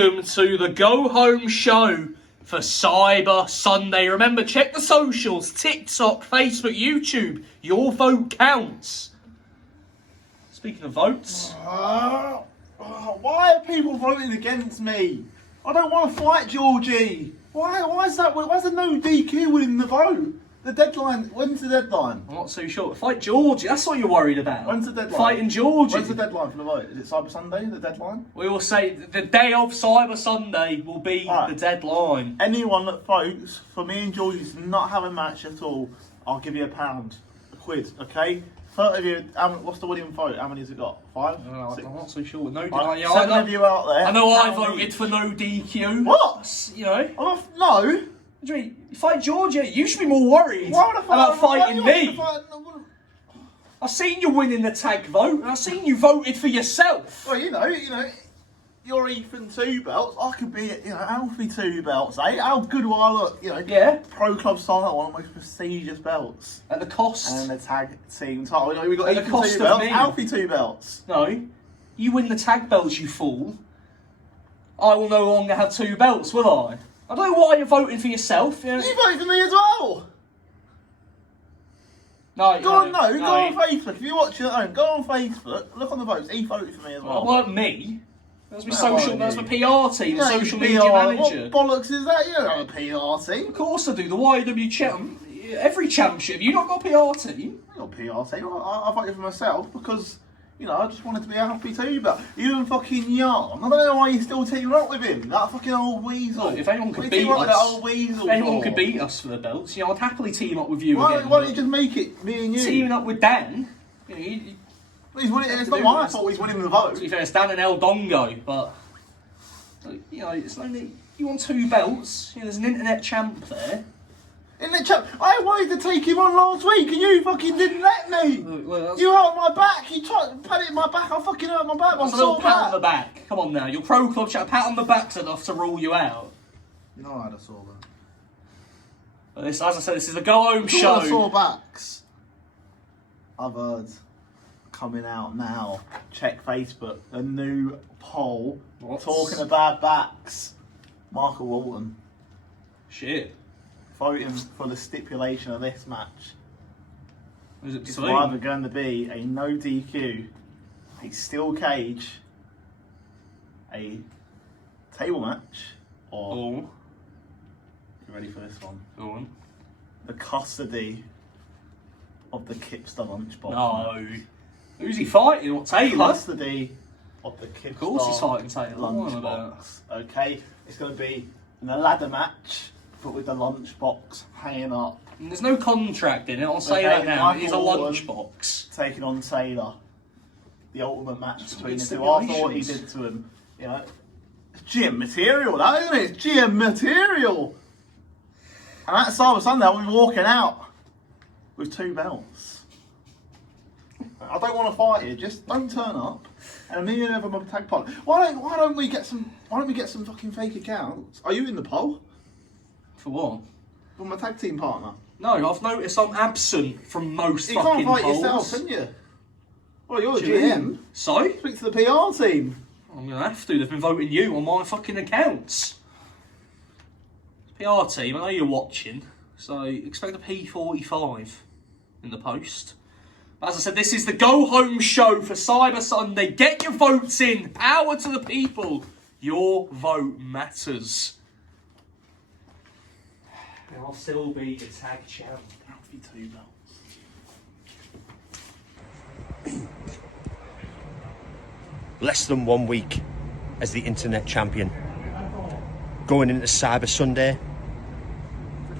welcome to the Go Home Show for Cyber Sunday. Remember, check the socials, TikTok, Facebook, YouTube. Your vote counts. Speaking of votes... why are people voting against me? I don't want to fight Georgie. Why is that? Why's there no DQ winning the vote? The deadline, when's the deadline? I'm not so sure. Fight Georgie, that's what you're worried about. When's the deadline? Fighting Georgie. When's the deadline for the vote? Is it Cyber Sunday, the deadline? We will say the day of Cyber Sunday will be the deadline. Anyone that votes for me and Georgie to not have a match at all, I'll give you £1, a quid, okay? 30 of you, what's the winning vote? How many has it got? 5? I'm not so sure. No, 7 of you out there. I know I voted for no DQ. What? You know? No. What do you mean? You fight Georgia, you should be more worried about fighting me. I've seen you winning the tag vote, and I've seen you voted for yourself. Well, you know, you're Ethan 2 belts. I could be, Alfie 2 belts, eh? How good will I look? Yeah. Pro Club style, one of the most prestigious belts. At the cost. And the tag team title. We got At the Ethan cost 2 of belts, me. Alfie 2 belts. No. You win the tag belts, you fool. I will no longer have 2 belts, will I? I don't know why you're voting for yourself. You voted for me as well. No, go on Facebook. If you're watching at home, go on Facebook. Look on the votes. He voted for me as well. It weren't me. That's my that's my PR team, the social media PR, manager. What bollocks is that? You don't have a PR team. Of course I do. The YEW champ. Every championship. You not got a PR team? I got a PR team. I voted for myself because, I just wanted to be happy too. But even fucking Yarn, I don't know why you're still teaming up with him. That fucking old weasel. Look, if anyone could beat us for the belts, I'd happily team up with you again. Why don't you just make it me and you? Teaming up with Dan. He's winning. It's not my fault he's winning the vote. To be fair, it's Dan and El Dongo, but it's only you want 2 belts. There's an internet champ there. Internet champ. I wanted to take him on last week, and you fucking didn't let me. You hurt my back. You tried to pat it in my back. I fucking hurt my back. That's a little pat on the back. Come on now, your pro club chat. A pat on the back's enough to rule you out. You know I had a sore back. But as I said, this is a go home show. Sore backs. I've heard. Coming out now. Check Facebook. A new poll talking about backs. Michael Walton. Shit. Voting for the stipulation of this match. Is it it's either going to be a no DQ, a steel cage, a table match, or you ready for this one? Go on. The custody of the Kipster lunchbox. No. Who's he fighting? What, Taylor? Custody of the Kipster. Of course he's fighting Taylor. Lunchbox. Okay, it's going to be in a ladder match, but with the lunchbox hanging up. And there's no contract in it. I'll say that now. It is a lunchbox. Taking on Taylor. The ultimate match between the two. After what he did to him, it's gym material, that isn't it? It's gym material. And at Cyber Sunday, we'll be walking out with 2 belts. I don't want to fight you. Just don't turn up, and me and have a tag partner. Why don't we get some fucking fake accounts? Are you in the poll? For what? For my tag team partner. No, I've noticed I'm absent from most fucking polls. You can't fight yourself, can you? Well, you're the GM. So? Speak to the PR team. I'm going to have to. They've been voting you on my fucking accounts. PR team, I know you're watching, so expect a P45 in the post. As I said, this is the go home show for Cyber Sunday. Get your votes in. Power to the people. Your vote matters. And I'll still be the tag champ. That'll be 2 belts. Less than 1 week as the internet champion. Going into Cyber Sunday,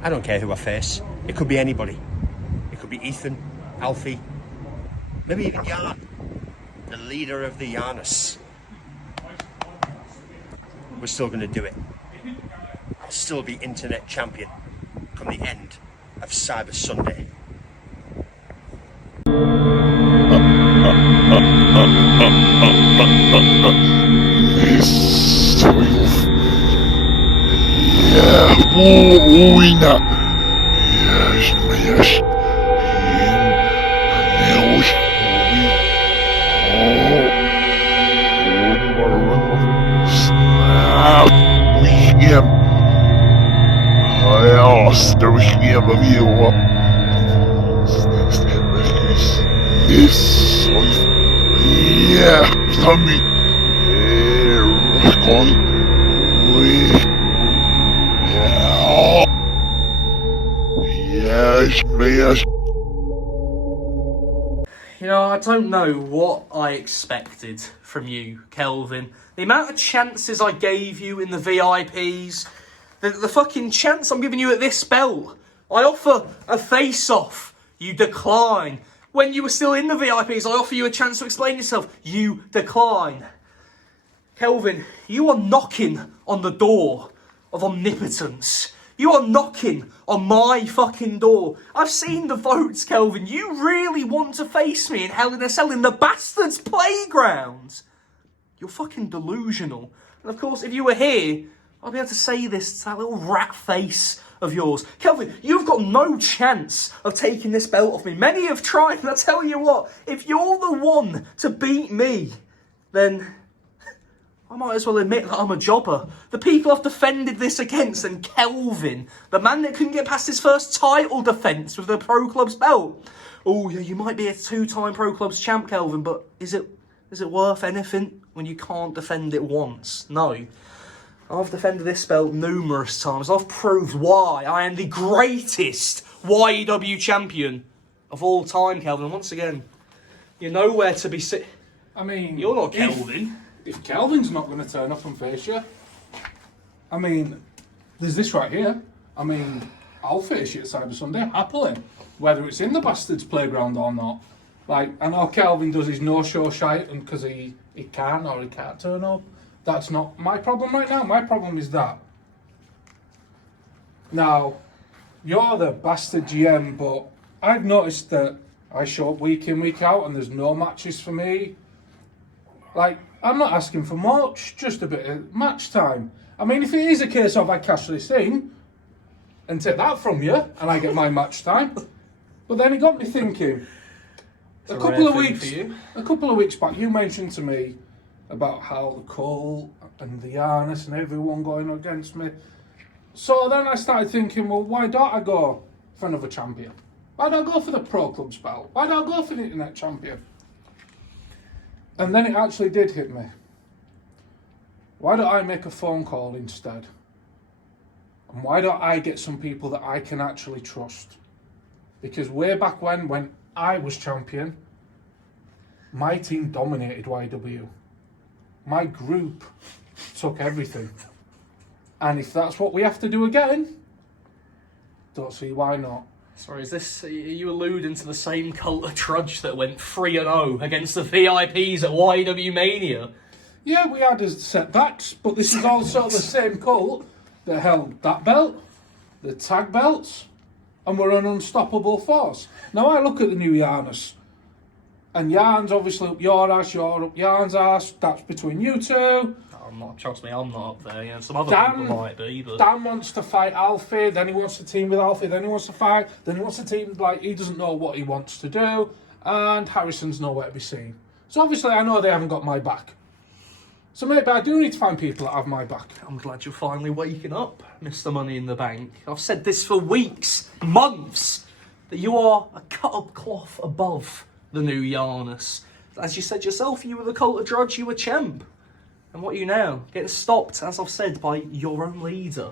I don't care who I face. It could be anybody. It could be Ethan, Alfie, maybe even Yarn, the leader of the Yarnus. We're still going to do it. I'll still be internet champion come the end of Cyber Sunday. Wojna. Yes. News. Strasznie bawiło. Jest jak to mi Yes. You know, I don't know what I expected from you, Kelvin. The amount of chances I gave you in the VIPs, the fucking chance I'm giving you at this belt. I offer a face-off, you decline. When you were still in the VIPs, I offer you a chance to explain yourself, you decline. Kelvin, you are knocking on the door of omnipotence. You are knocking on my fucking door. I've seen the votes, Kelvin. You really want to face me in Hell in a Cell in the Bastards Playground? You're fucking delusional. And of course, if you were here, I'd be able to say this to that little rat face of yours. Kelvin, you've got no chance of taking this belt off me. Many have tried, and I tell you what, if you're the one to beat me, then I might as well admit that I'm a jobber. The people I've defended this against, and Kelvin, the man that couldn't get past his first title defence with the Pro Clubs belt. Oh, yeah, you might be a two-time Pro Clubs champ, Kelvin, but is it worth anything when you can't defend it once? No. I've defended this belt numerous times. I've proved why I am the greatest YEW champion of all time, Kelvin. Once again, you're nowhere to be seen. I mean, You're not Kelvin. If Kelvin's not going to turn up and face you, I mean, there's this right here. I mean, I'll face you at Cyber Sunday, happily, whether it's in the Bastards Playground or not. Like, I know Kelvin does his no-show shite and because he can or he can't turn up. That's not my problem right now. My problem is that. Now, you're the Bastard GM, but I've noticed that I show up week in, week out, and there's no matches for me. Like, I'm not asking for much, just a bit of match time. I mean, if it is a case of I cash this in and take that from you, and I get my match time, but then it got me thinking. A couple of weeks back, you mentioned to me about how the Cole and the Giannis and everyone going against me. So then I started thinking, well, why don't I go for another champion? Why don't I go for the Pro Clubs belt? Why don't I go for the Internet champion? And then it actually did hit me. Why don't I make a phone call instead? And why don't I get some people that I can actually trust? Because way back when I was champion, my team dominated YEW. My group took everything. And if that's what we have to do again, don't see why not. Sorry, are you alluding to the same cult of trudge that went 3-0 against the VIPs at YEW Mania? Yeah, we had setbacks, but this is also the same cult that held that belt, the tag belts, and were an unstoppable force. Now I look at the new Giannis, and Jan's obviously up your ass, you're up Jan's ass, that's between you two. Trust me, I'm not up there. Yeah, some other people might be, but Dan wants to fight Alfie, then he wants to team with Alfie, then he wants to fight, then he wants to team, like, he doesn't know what he wants to do, and Harrison's nowhere to be seen. So obviously I know they haven't got my back. So maybe I do need to find people that have my back. I'm glad you're finally waking up, Mr. Money in the Bank. I've said this for weeks, months, that you are a cut-up cloth above the new Giannis. As you said yourself, you were the cult of Drudge, you were champ. And what are you now? Getting stopped, as I've said, by your own leader.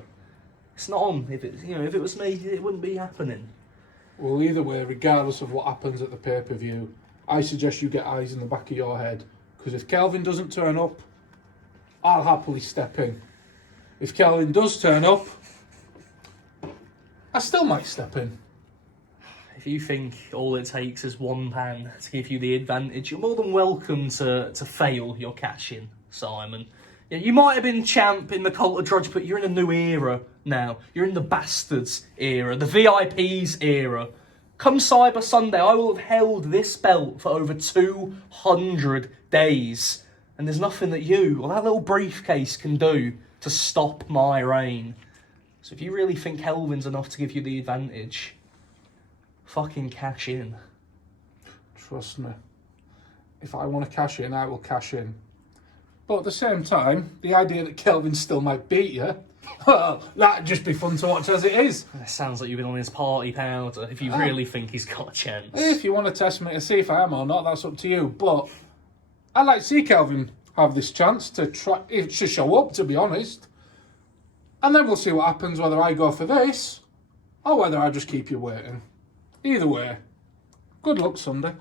It's not on. If it was me, it wouldn't be happening. Well, either way, regardless of what happens at the pay-per-view, I suggest you get eyes in the back of your head. Because if Kelvin doesn't turn up, I'll happily step in. If Kelvin does turn up, I still might step in. If you think all it takes is one pan to give you the advantage, you're more than welcome to fail your cash-in, Simon. Yeah, you might have been champ in the Cult of Drudge, but you're in a new era now. You're in the Bastards era, the VIPs era. Come Cyber Sunday, I will have held this belt for over 200 days. And there's nothing that you or that little briefcase can do to stop my reign. So if you really think Kelvin's enough to give you the advantage, fucking cash in. Trust me. If I want to cash in, I will cash in. But at the same time, the idea that Kelvin still might beat you, well, that'd just be fun to watch as it is. It sounds like you've been on his party powder if you really think he's got a chance. If you want to test me to see if I am or not, that's up to you. But I'd like to see Kelvin have this chance to show up, to be honest. And then we'll see what happens, whether I go for this or whether I just keep you waiting. Either way, good luck Sunday.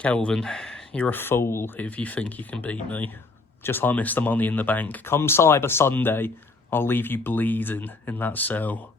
Kelvin, you're a fool if you think you can beat me. Just like Mr. Money in the Bank. Come Cyber Sunday, I'll leave you bleeding in that cell.